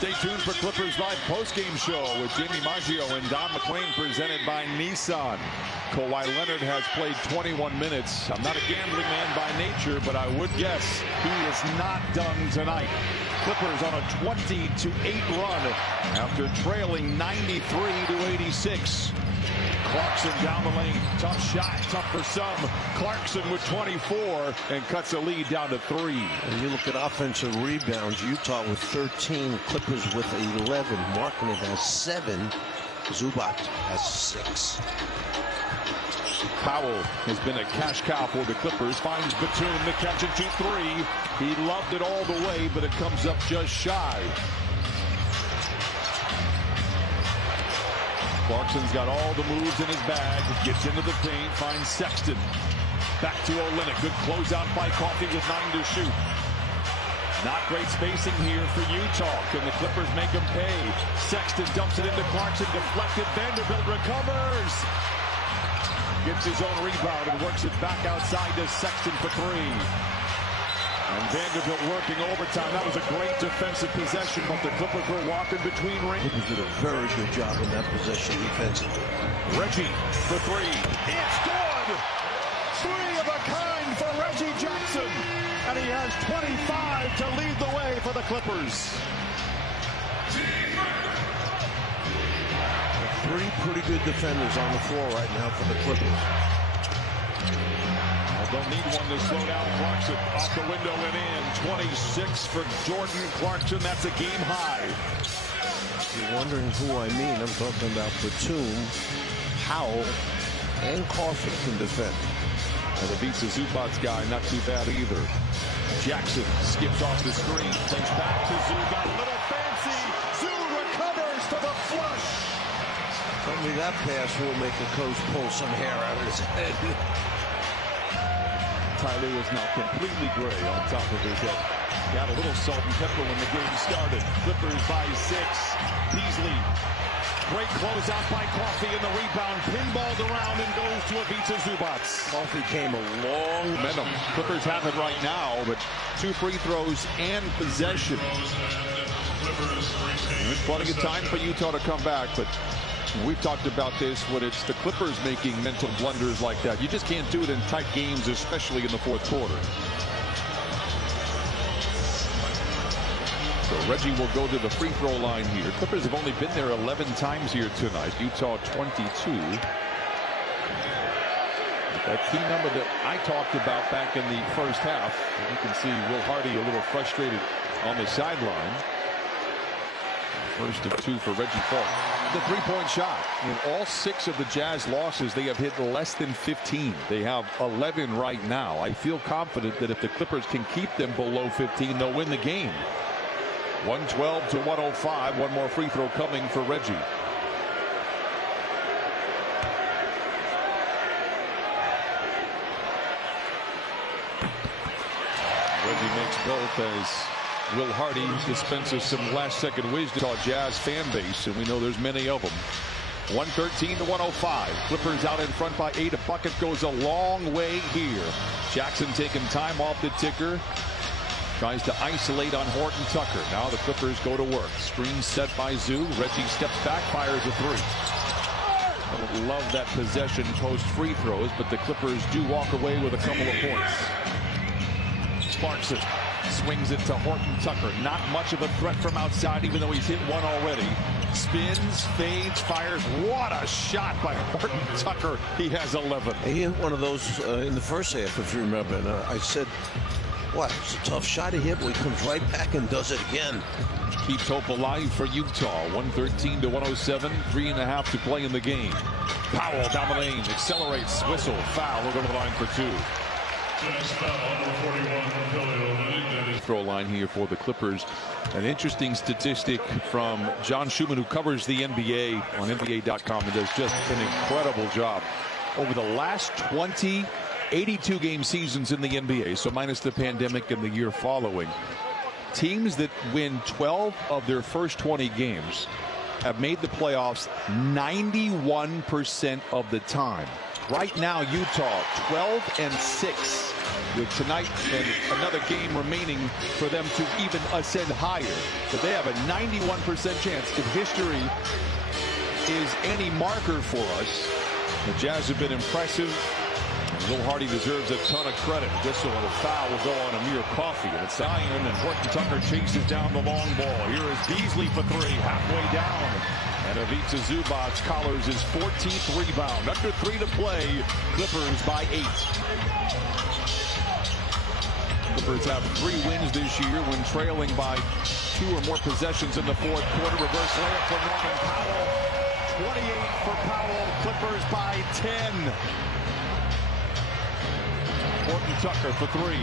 Stay tuned for Clippers Live postgame show with Jamie Maggio and Don McLean, presented by Nissan. Kawhi Leonard has played 21 minutes. I'm not a gambling man by nature, but I would guess he is not done tonight. Clippers on a 20-8 run after trailing 93-86. Clarkson down the lane, tough shot, tough for some. Clarkson with 24 and cuts the lead down to 3. And you look at offensive rebounds, Utah with 13, Clippers with 11, Markkanen has 7, Zubac has 6. Powell has been a cash cow for the Clippers, finds Batum to catch it 2-3. He loved it all the way, but it comes up just shy. Clarkson's got all the moves in his bag, gets into the paint, finds Sexton. Back to Olynyk, good closeout by Coffey with 9 to shoot. Not great spacing here for Utah. Can the Clippers make him pay? Sexton dumps it into Clarkson, deflected, Vanderbilt recovers. Gets his own rebound and works it back outside to Sexton for 3. And Vanderbilt working overtime. That was a great defensive possession, but the Clippers were walking between rings. Clippers did a very good job in that possession defensively. Reggie for 3. It's good! 3 of a kind for Reggie Jackson. And he has 25 to lead the way for the Clippers. 3 pretty good defenders on the floor right now for the Clippers. They'll need one to slow down Clarkson. Off the window and in. 26 for Jordan Clarkson. That's a game high. If you're wondering who I mean, I'm talking about Batum, Powell, and Coffey can defend. And the beats the Zubac guy, not too bad either. Jackson skips off the screen. Takes back to Zubac. A little fancy. Zoo recovers to the flush. Tell me that pass will make a coach pull some hair out of his head. Tyler is now completely gray on top of his head. Got a little salt and pepper when the game started. Clippers by 6. Beasley. Great closeout by Coffey, and the rebound pinballed around and goes to Ivica Zubac. Coffey came a long momentum. Clippers have it right now, but 2 free throws and possession. There's plenty of time for Utah to come back, but we've talked about this when it's the Clippers making mental blunders like that. You just can't do it in tight games, especially in the fourth quarter. So Reggie will go to the free throw line here. Clippers have only been there 11 times here tonight. Utah 22. That key number that I talked about back in the first half. You can see Will Hardy a little frustrated on the sideline. First of 2 for Reggie Clark. The three-point shot. In all 6 of the Jazz losses, they have hit less than 15. They have 11 right now. I feel confident that if the Clippers can keep them below 15, they'll win the game. 112-105. One more free throw coming for Reggie. Reggie makes both as Will Hardy dispenses some last-second wisdom to our Jazz fan base, and we know there's many of them. 113-105. Clippers out in front by 8. A bucket goes a long way here. Jackson taking time off the ticker. Tries to isolate on Horton Tucker. Now the Clippers go to work. Screen set by Zoo. Reggie steps back, fires a 3. I don't love that possession post free throws, but the Clippers do walk away with a couple of points. Clarkson swings it to Horton Tucker. Not much of a threat from outside, even though he's hit one already. Spins, fades, fires. What a shot by Horton Tucker. He has 11. He hit one of those in the first half, if you remember. And I said, what? It's a tough shot he hit. Well, he comes right back and does it again. Keeps hope alive for Utah. 113-107. 3.5 to play in the game. Powell down the lane. Accelerates. Whistle. Foul. We'll go to the line for 2. Throw line here for the Clippers. An interesting statistic from John Schumann, who covers the NBA on NBA.com and does just an incredible job. Over the last 20 82-game seasons in the NBA, so minus the pandemic and the year following, teams that win 12 of their first 20 games have made the playoffs 91% of the time. Right now, Utah 12-6 with tonight and another game remaining for them to even ascend higher. But they have a 91% chance. If history is any marker for us, the Jazz have been impressive. And Will Hardy deserves a ton of credit. Just so a foul will go on Amir Coffey. And it's Zion, and Horton Tucker chases down the long ball. Here is Beasley for three, halfway down. And Ivica Zubac collars his 14th rebound. Under 3 to play. Clippers by 8. Clippers have 3 wins this year when trailing by 2 or more possessions in the fourth quarter. Reverse layup for Norman Powell. 28 for Powell. Clippers by 10. Horton Tucker for 3.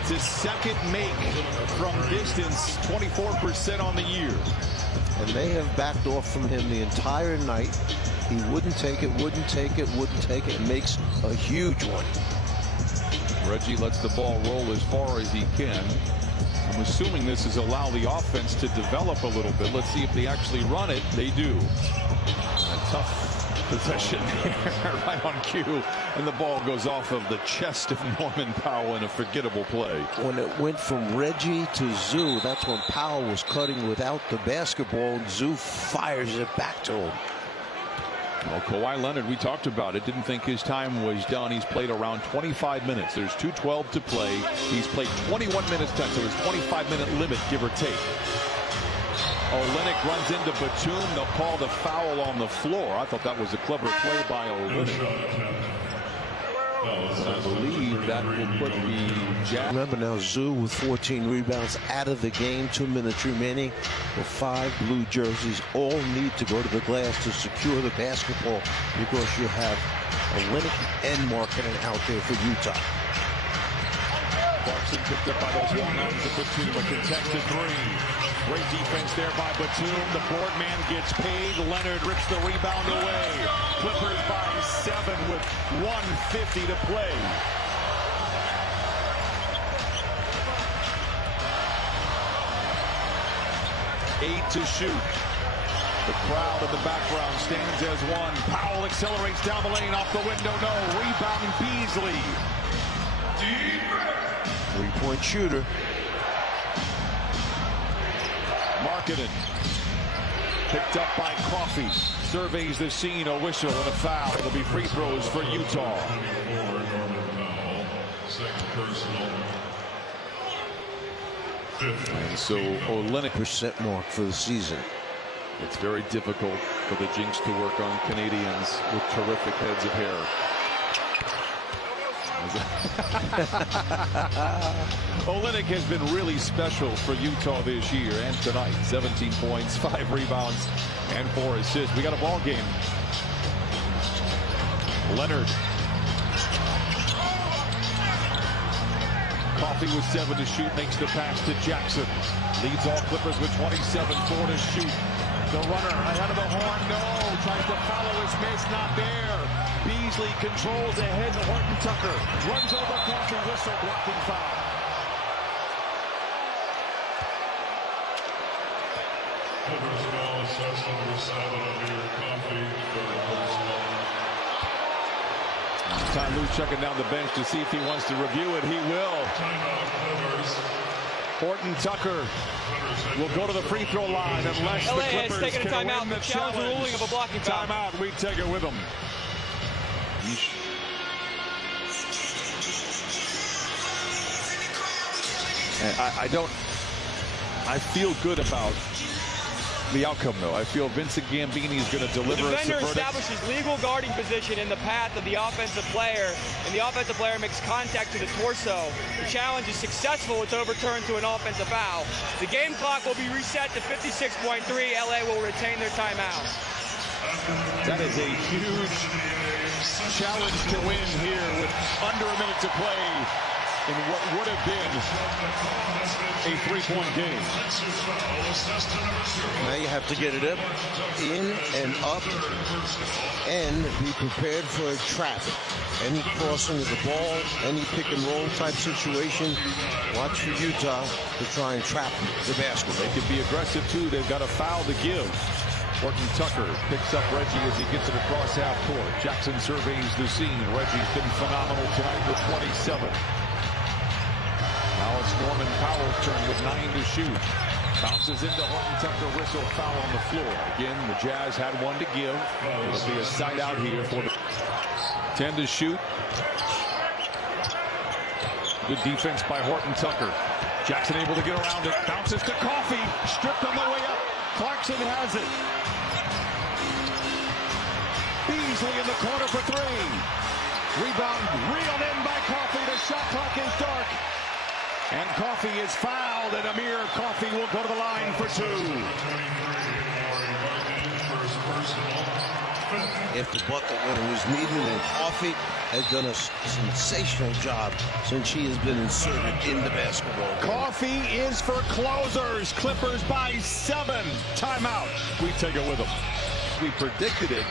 It's his second make from distance, 24% on the year. And they have backed off from him the entire night. He wouldn't take it, wouldn't take it, wouldn't take it. Makes a huge one. Reggie lets the ball roll as far as he can. I'm assuming this is allow the offense to develop a little bit. Let's see if they actually run it. They do. A tough possession right on cue, and the ball goes off of the chest of Norman Powell in a forgettable play. When it went from Reggie to Zoo, that's when Powell was cutting without the basketball, and Zoo fires it back to him. Well, Kawhi Leonard, we talked about it, didn't think his time was done. He's played around 25 minutes. There's 2:12 to play. He's played 21 minutes time, so his 25-minute limit, give or take. Olynyk runs into Batum. They'll call the foul on the floor. I thought that was a clever play by Olynyk. I believe that will put the Jazz. Remember now, Zoo with 14 rebounds out of the game. 2 minutes remaining. The 5 blue jerseys all need to go to the glass to secure the basketball because you have Olynyk and Markkanen out there for Utah. Clarkson picked up by those one-arms of Batum, a contested 3. Great defense there by Batum. The board man gets paid. Leonard rips the rebound away. Clippers by 7 with 1:50 to play. Eight to shoot. The crowd in the background stands as one. Powell accelerates down the lane off the window. No. Rebound Beasley. 3-point shooter. Markkanen picked up by Coffey. Surveys the scene. A whistle and a foul. It'll be free throws for Utah. And so Olynyk % mark for the season. It's very difficult for the Jinx to work on Canadians with terrific heads of hair. Olynyk has been really special for Utah this year and tonight. 17 points, 5 rebounds, and 4 assists. We got a ball game. Leonard. Coffey with 7 to shoot, makes the pass to Jackson. Leads all Clippers with 27, 4 to shoot. The runner ahead of the horn, no. Tries to follow his miss, not there. Beasley controls ahead to Horton Tucker. Runs over Coffey, whistle, blocking foul. Clippers foul assessed number 7 of your Coffey. Ty Lue checking down the bench to see if he wants to review it. He will. Timeout, Clippers. Horton Tucker will go to the free throw line unless the Clippers taking a can timeout. win the Challenge the ruling of a blocking foul. Timeout. We take it with them. I feel good about the outcome, though. I feel Vincent Gambini is going to deliver the us defender a verdict. establishes legal guarding position in the path of the offensive player, and the offensive player makes contact to the torso. The challenge is successful. It's overturned to an offensive foul. The game clock will be reset to 56.3. LA will retain their timeout. That is a huge challenge to win here with under a minute to play in what would have been a 3-point game. Now you have to get it up, in and up, and be prepared for a trap. Any crossing of the ball, any pick and roll type situation, watch for Utah to try and trap the basketball. They can be aggressive too. They've got a foul to give. Horton Tucker picks up Reggie as he gets it across half court. Jackson surveys the scene. Reggie's been phenomenal tonight with 27. Now it's Norman Powell's turn with 9 to shoot. Bounces into Horton Tucker, whistle, foul on the floor. Again, the Jazz had one to give. It'll be a side out here for the 10 to shoot. Good defense by Horton Tucker. Jackson able to get around it. Bounces to Coffey. Stripped on the way up. Clarkson has it. Beasley in the corner for 3. Rebound reeled in by Coffey. The shot clock is dark. And Coffey is fouled, and Amir Coffey will go to the line for 2. After Butler when it was needed, and Coffey has done a sensational job since she has been inserted in the basketball game. Coffey is for closers. Clippers by 7. Timeout. We take it with them. We predicted it,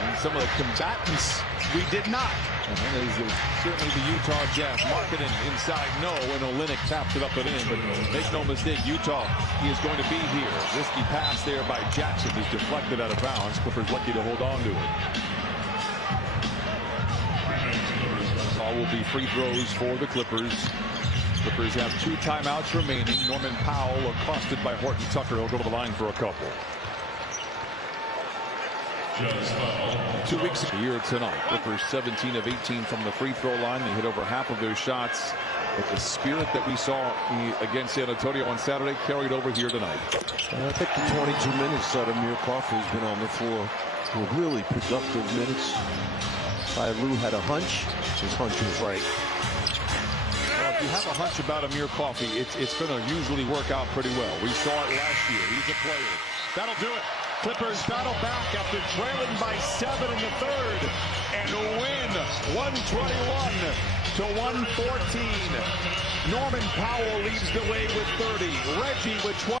and some of the combatants we did not. And that is certainly the Utah Jazz. Marketing inside, no, and Olynyk taps it up and in. But make no mistake, Utah, he is going to be here. Risky pass there by Jackson is deflected out of bounds. Clippers lucky to hold on to it. All will be free throws for the Clippers. Clippers have 2 timeouts remaining. Norman Powell accosted by Horton Tucker. He'll go to the line for a couple. 2 weeks here tonight. Clippers 17 of 18 from the free throw line. They hit over half of their shots. But the spirit that we saw against San Antonio on Saturday carried over here tonight. I think the 22 minutes that Amir Coffey has been on the floor were really productive minutes. Lou had a hunch. His hunch was right. Well, if you have a hunch about Amir Coffey, it's going to usually work out pretty well. We saw it last year. He's a player. That'll do it. Clippers battle back after trailing by 7 in the third and win 121 to 114. Norman Powell leads the way with 30. Reggie with 20.